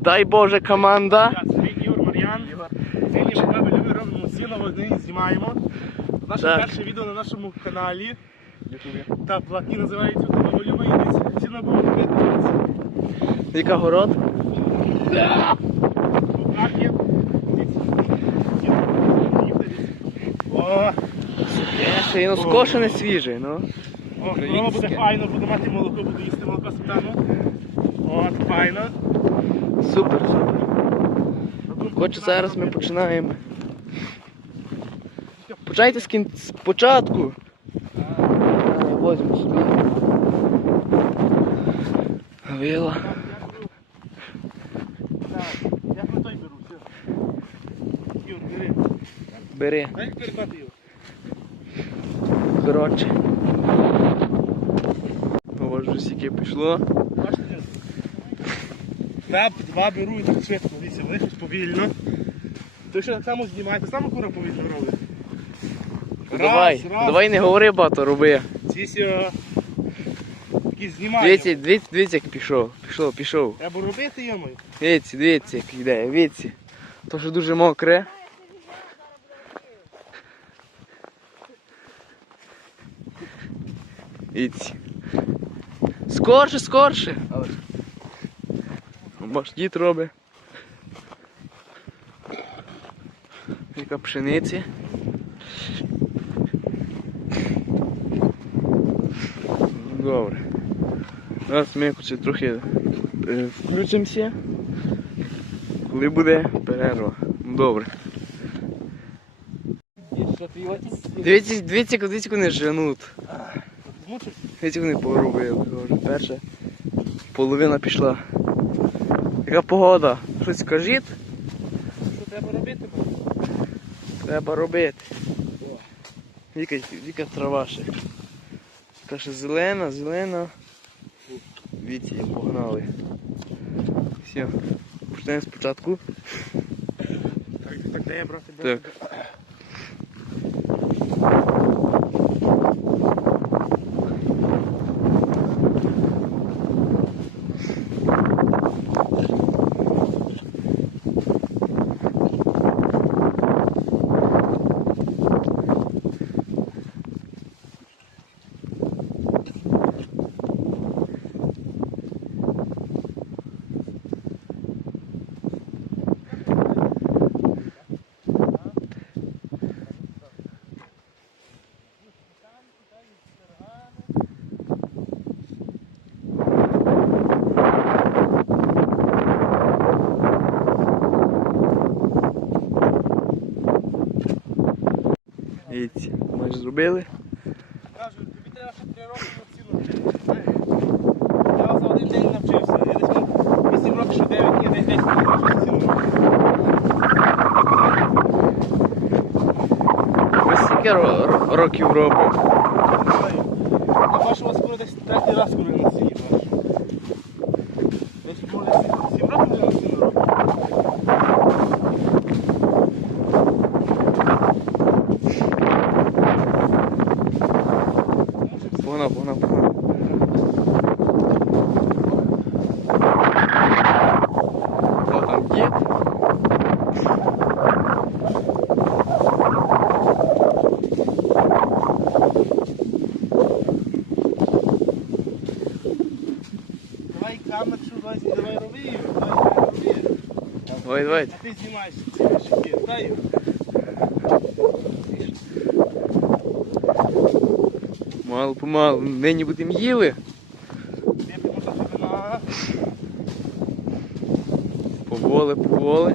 дай Боже, команда. Ігор Мар'ян. Нині ми любимо робимо сіно, нині знімаємо. Наше Так. перше відео на нашому каналі. Так, платні називається «Сіно любимо». Сіно будемо робити. Яка город? Є. О, Ще й ну скошене свіже, ну. о, корова буде файно, буде мати молоко, буду їсти молоко сметану. От, файно. Супер. Отже, зараз ми починаємо. Почайте з кін... з початку. Я возьму собі. Вила. Я на той беру, все. Бери. Коротше. О, вже скільки пішло. Бачите? Два беру і так швидко, дивіться, вони щось повільно. То що так само знімаєте, саме кура повільно робить. давай, давай не говори багато, роби. Ці сьо... Такі знімаємо. Дивіться, дивіться, дивіться, як пішов. Пішов, пішов. Треба робити, йомою. Дивіться, дивіться, як йде, дивіться. То що дуже мокре. Дивіться. Скорше, скорше. Бач, дід робить. Яка пшениці. Добре. Зараз ми хоч трохи е, включимося. Коли буде перерва. Добре. Дивіться, дивіться, куди вони женуть. Дивіться, вони поробили. Перша половина пішла. Яка погода? Щось скажіть? Що треба робити? Треба робити. Віка, віка трава ще. Та ще зелена, зелена. Віці, погнали. Все. Почнемо спочатку. Так, так, де я брати? Так. Віці, майже зробили. Кажу, тобі треба ще три роки навчити. Я за один день навчився. Я десь мав 8 років, що 9, ні, десь 10 років цілу. Ви скільки ро- ро- років робимо? Я бачу, вас скоро десь третій раз, коли на сіні бачу. Я ж може 7 років вже на сіні роблю. Погнав, погнав, погнав. О, там дід. Давай камеру, давай, давай роби її, давай, давай роби. Давай, давай. А ти знімаєш ці шики, дай. Мало помалу. Нині будемо їли. Поволи.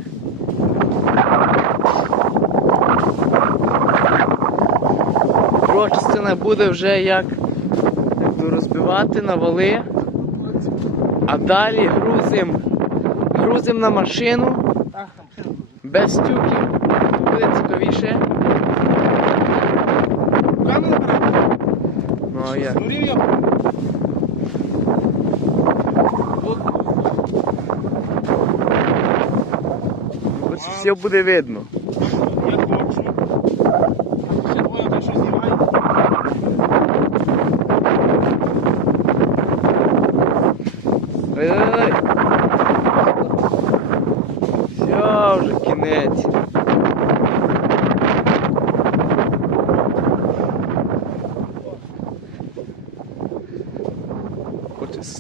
Друга частина буде вже як, розбивати на вали, а далі грузим, грузим на машину Ах, там ще дуже. Без тюків. Буде цікавіше. Камеру брати? Ну а? Згорів я. Хоч все буде видно.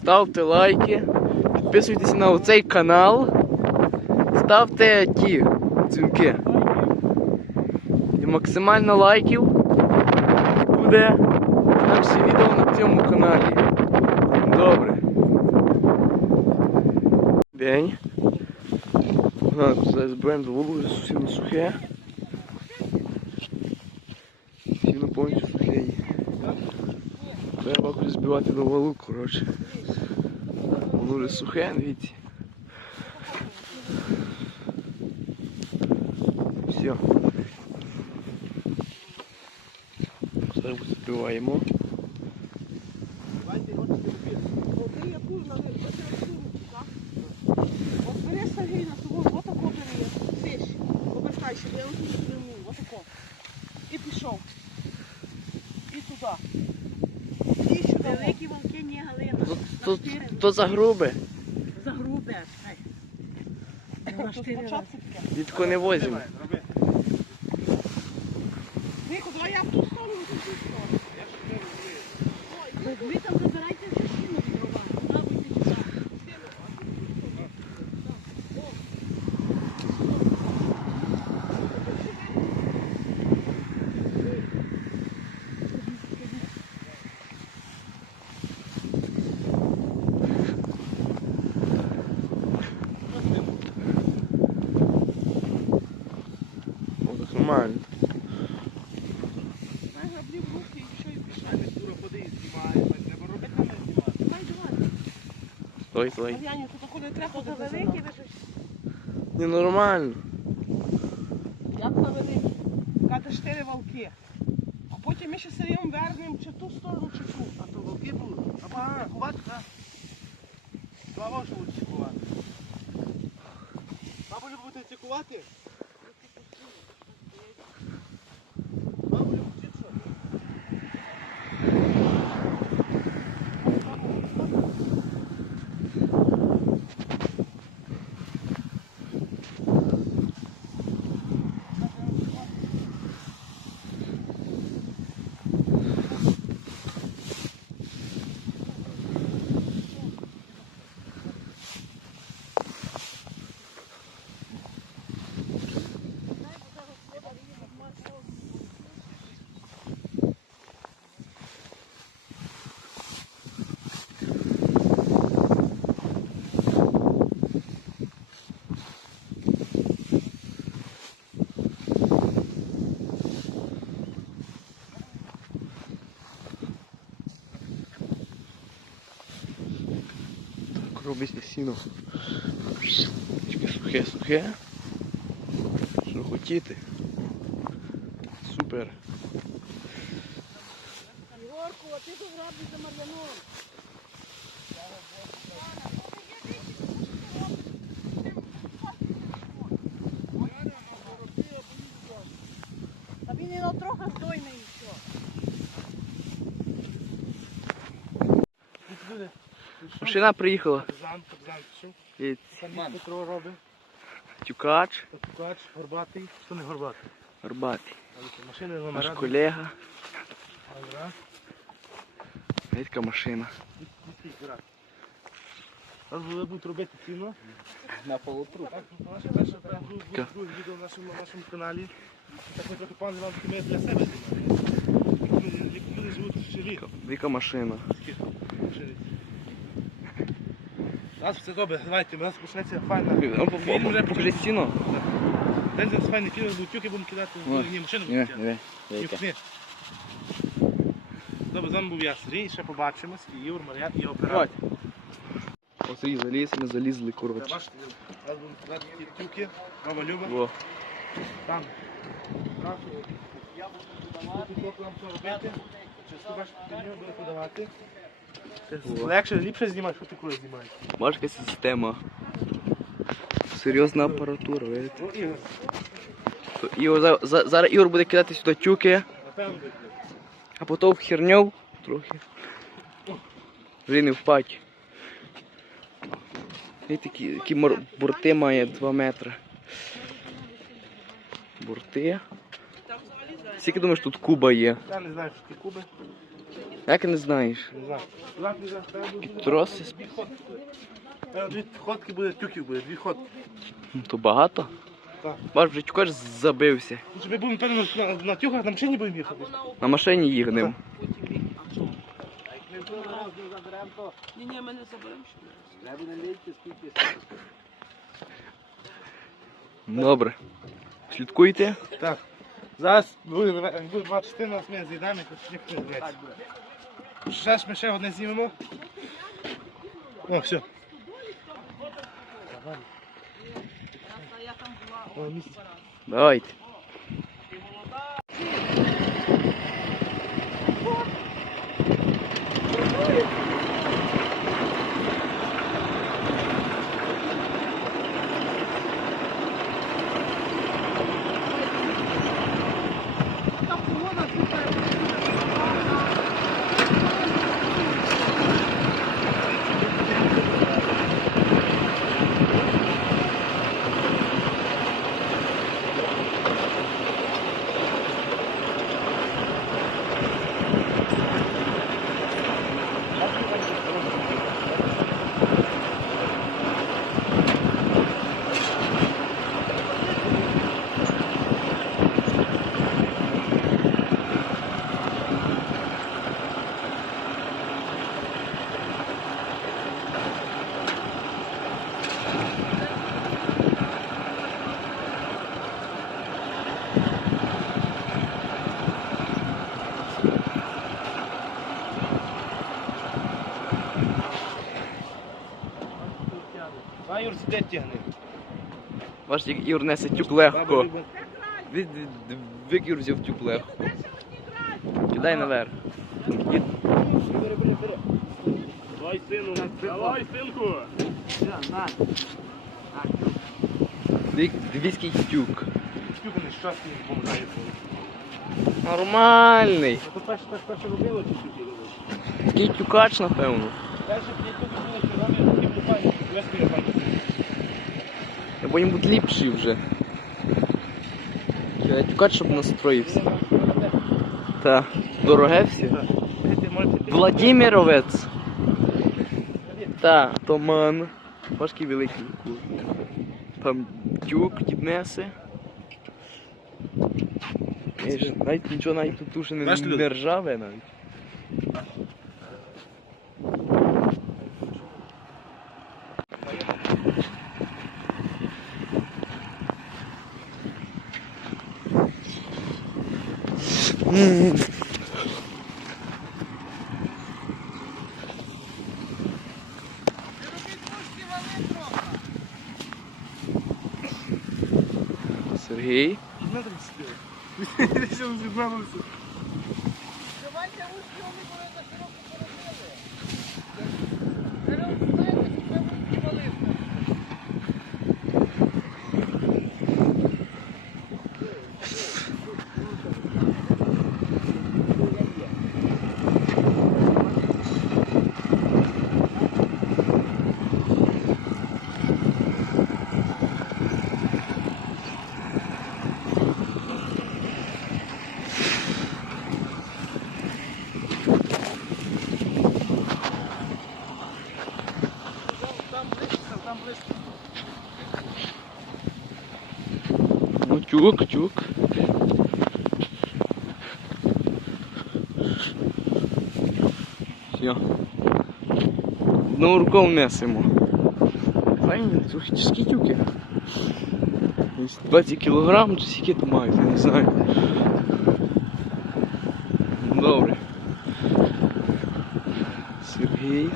ставте лайки, підписуйтесь на цей канал, ставте ті дзвінки. І максимально лайків і буде наше відео на цьому каналі. Добре. День. Ага, зараз беремо до вологи, сіно сухе. Сіно повністю сухе є. Треба якось збивати до валу, коротше. Воно вже сухе, дивіться. Все. Зараз збиваємо. То, то, груби? за грубе. За грубе. Ай. На Тут чотири рази. спочатку таке. Дітко не возьме. Роби. Віку, давай я в ту сторону, ти в ту сторону. Ви, ви там забирайте вже шину від дрова. Туди будьте туди. О, так нормально. Дай граблі в руки і що і пішов. Мене скоро ходи і знімає, треба робити мене знімати. Давай, давай. Стой. Мар'яні, тут не треба То за великі нами. ви щось. Не нормально. Як на великі. Кати чотири вовки. А потім ми ще сидимо вернемо чи ту сторону, чи ту. А то вовки були. А ховати, так? Два вовки будуть цікувати. Бабу любите цікувати? Бабу любите що? Робиться сіно. Тільки сухе, сухе. Що хотіти. Супер. А ти тут робиш за Мар'яном. Він і трохи здойний і все. Машина приїхала. І Петро робив. тюкач, Таткач, горбатий. Що не горбатий? горбатий. Наш колега. Номера. Машина. Зараз буде будуть робити ціну. На полутру. Наше перше друге відео в нашому, на нашому каналі. Так ми трохи пан вам таки для себе знімаємо. Люди, живуть в. Віка машина. Зараз все добре, давайте, у нас почнеться файна. Фільм вже Покажи стіну. День зараз файний фільм, бутюки будемо кидати, ні, машину будемо кидати. ні. Ні. Добре, з вами був я, Сергій, ще побачимось. І Юр, Мар'ян, і оператор. Ось і заліз, ми залізли, коротше. Бачите, зараз будемо кидати ті тюки, баба Люба, Во. там. Так, Тут хлопці нам що робити. Часто бачите, буде подавати. Легше, ліпше знімати, що ти коли знімаєш. Бачиш, яка система. Серйозна апаратура, видите? Ну, Ігор, То Ігор, за- за- зараз Ігор буде кидати сюди тюки, напевно, а потім в херню трохи. Вже й не впать. І такі, такі мор- борти має 2 метри. Борти. Скільки думаєш, тут куба є? Я не знаю, що такі куби. Як не знаєш? Не знаю. Троси. Дві ходки. Треба Дві ходки буде, тюків буде, дві ходки. Ну, То багато? Так. Бач, вже забився. Ну, Щоб ми будемо певно на, на тюгах на машині будемо їхати. На машині їгнем. потім вік. А чого? Ні, ні, ми не заберемо. Добре. Слідкуйте. Так. Зараз буде, два частини, ми з'їдаємо, і ніхто не здається. Ми ще одне знімемо. О, все. Місце. Давайте. Юр сидить як Ігор несе тюк легко. Від взяв тюк легко. Кидай наверх. І- Давай, сину, давай, синку. Диві- Дивись, тюк. Тюк не щасний помагає. Нормальний. То перше так перше робило чи тюки? Такий тюкач, напевно. Перше тюки червоні, такі буквально, весь я бачу. Я будуть ліпші вже. Я тюкач, щоб настроївся. Та, дороге все. Владимировець. Та, томан. Важкий великий. Там тюк піднесе. Навіть нічого навіть тут уже не, не ржаве навіть. Сергій. Давайте зібрався. Ну, тюк, тюк. Все. Одною рукою несемо. Файні, трохи тяжкі тюки. 20 кілограм, чи скільки то мають, я не знаю. Добре. Сергій.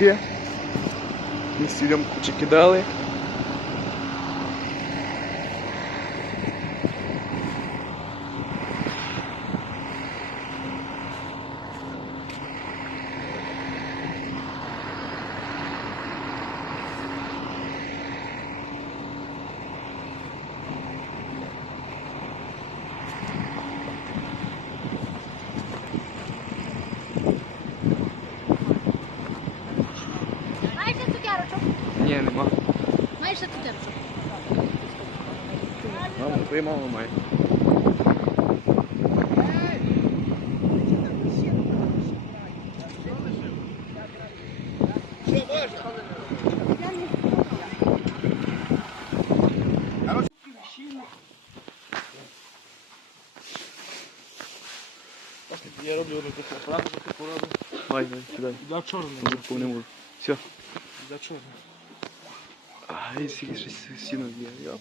кульки. Ми сілям кучі кидали. Мама має. Я роблю руки таку роблю. Давай, давай, кидай. Для чорного. Руку не можу. Все. Для чорного. А, і сіно є. Йоп.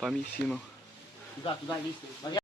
Там і сіно. Туди, туди лізти.